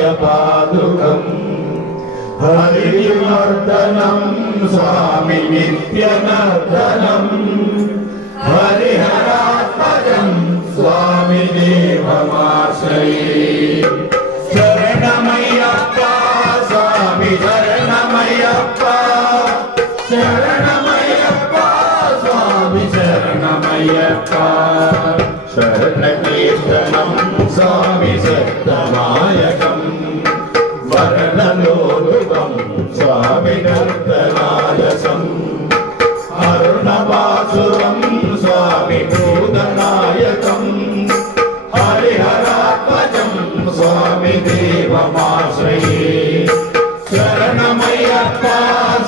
पादुकम् हरिवर्धनम् स्वामी नित्यनर्दनम् हरिहरात्मजम् स्वामी देवमाश्रये शरणमय्यप्पा स्वामी शरणमय्यप्पा शरणमय्यप्पा स्वामी शरणमय्यप्पा शरणकीर्तनम् स्वामी सत्तनायकम् वर्णलोलुपम् स्वामी नर्तनायसम् अरुणवासुरम् स्वामी भूतनायकम् हरिहरात्मजम् स्वामी देवमाश्रये शरणमय्यप्पा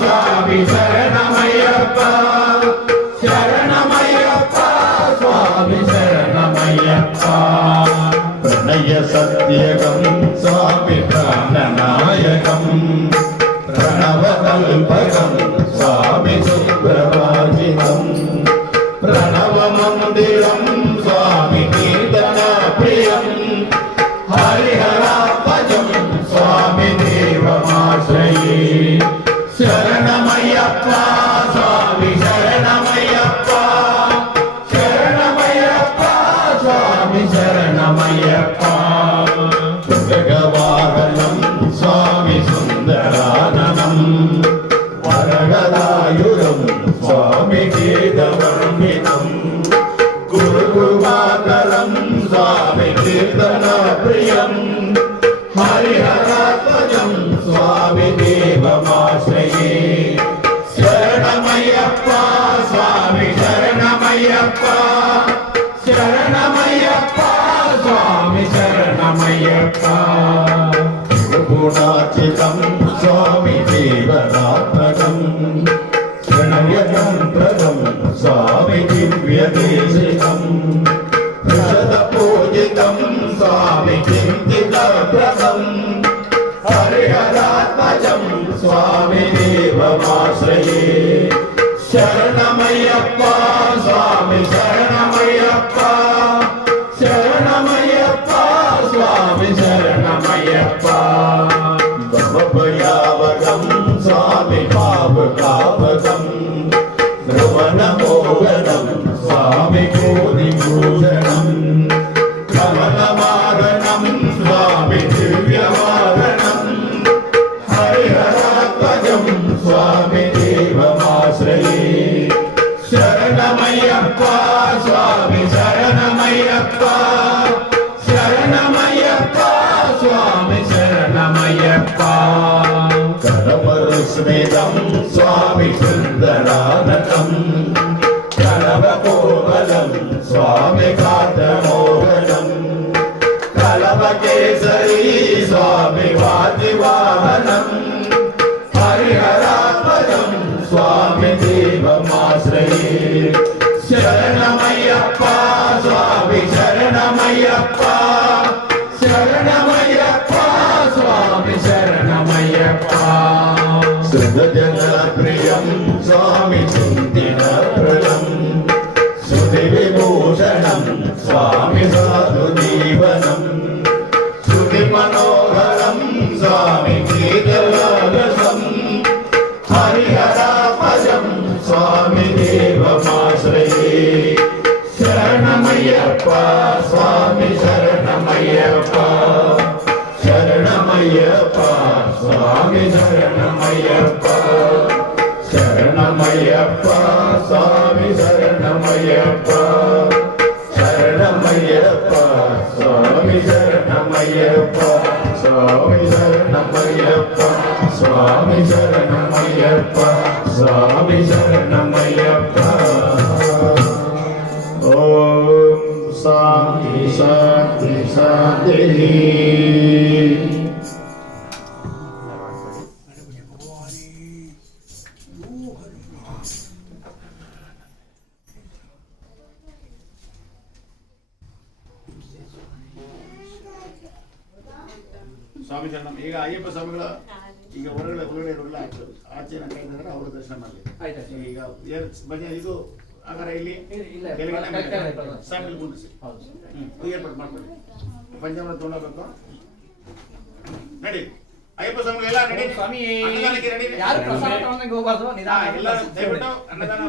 स्वामी शरणमय्यप्पा शरणमय्यप्पा स्वामी शरणमय्यप्पा प्रणय सत्यगम् स्वामी प्राणनायकम् प्रणवकल्पकम् स्वामी सुप्रभाषितम् प्रणवमन्दिरम् स्वामी कीर्तनप्रियम् हरिहरात्मजम् स्वामी देवमाश्रये शरणमय्यप्पा स्वामी शरणमय्यप्पा शरणमय्यप्पा स्वामी शरणमय्यप्पा भगवाहनम् स्वामी सुन्दराननम् वरगदायुरम् स्वामी गीतवर्णितम् गुरुकृपाकरम् स्वामी कीर्तनप्रियम् हरिहरात्मजम् स्वामी देवमाश्रये शरणमय्यप्पा स्वामी शरणमय्यप्पा शरणमय्यप्पा स्वामी शरणमय्यप्पा गुणाचितम् स्वामी देवतात्मकम् प्रणयतन्त्रकम् स्वामी दिव्यदेशिकम् प्रसदपूजितम् स्वामी चिन्तितप्रदम् हरिहरात्मजम् स्वामी देवमाश्रये शरणमय्यप्पा स्वामी शरणमय्यप्पा शरणमय्यप्पा स्वामी शरणमय्यप्पा भवभयावकम् स्वामी पावकावकम् ध्रुवनमोहनम् स्वामी कोटिभूषणम् कमलवाहनम् स्वामी दिव्यवाहनम् हरिहरात्मजम् स्वामी देवमाश्रये शरणमय्यप्पा स्वामी शरणमय्यप्पा शरणमय्यप्पा स्वामी शरणमय्यप्पा करवरुस्मितम् स्वामी सुन्दरानकम् कलवकोमलम् स्वामी कान्तमोहनम् कलवकेसरी स्वामी वाजिवाहनम् हरिहरात्मजम् स्वामी देवमाश्रये शरणमय्यप्पा स्वामी शरणमय्यप्पा शरणमय्यप्पा स्वामी शरणमय्यप्पा सुरजनप्रियम् स्वामी चिन्तिनप्रदम् श्रुतिविभूषणम् स्वामी साधुजीवनम् श्रुतिमनोहरम् स्वामी गीतरसम् हरिहरात्मजम् स्वामी देवमाश्रये शरणमय्यप्पा स्वामी शरणमय्यप्पा शरणमय्यप्पा स्वामी शरणमय्यप्पा शरणमय्यप्पा स्वामी शरणमय्यप्पा शरणमय्यप्पा स्वामी शरणमय्यप्पा स्वामी शरणमय्यप्पा स्वामी शरणमय्यप्पा स्वामी शरणमय्यप्पा ओम शांति शांति शांति ಸ್ವಾಮಿ ಶರಣ. ಈಗ ಅಯ್ಯಪ್ಪ ಸ್ವಾಮಿಗಳ ಈಗ ಹೊರಗಡೆ ಆಚೆ ಅವ್ರ ದರ್ಶನ ಮಾಡಲಿ. ಈಗ ಭಜನೆ ಇದು ಆಗಾರ ಇಲ್ಲಿ ಸಾಯಂಕಾಲ ಕುಂದಿಸಿ ಏರ್ಪಾಡು ಮಾಡ್ಕೊಳ್ಳಿ. ಪಂಚಾಮೃತ ತೊಗೊಂಡೋಗ್ಬೇಕು. ರೆಡಿ ಅಯ್ಯಪ್ಪ ಸ್ವಾಮಿಗಳು ಎಲ್ಲ ರೆಡಿ ಸ್ವಾಮಿ ಅನ್ನದಾನಕ್ಕೆ ರೆಡಿ ಯಾರು ಪ್ರಸಾದ ತಗೊಂಡಂಗೆ ಹೋಗ್ಬಾರ್ದು ಎಲ್ಲ ದಯವಿಟ್ಟು ಅನ್ನದಾನ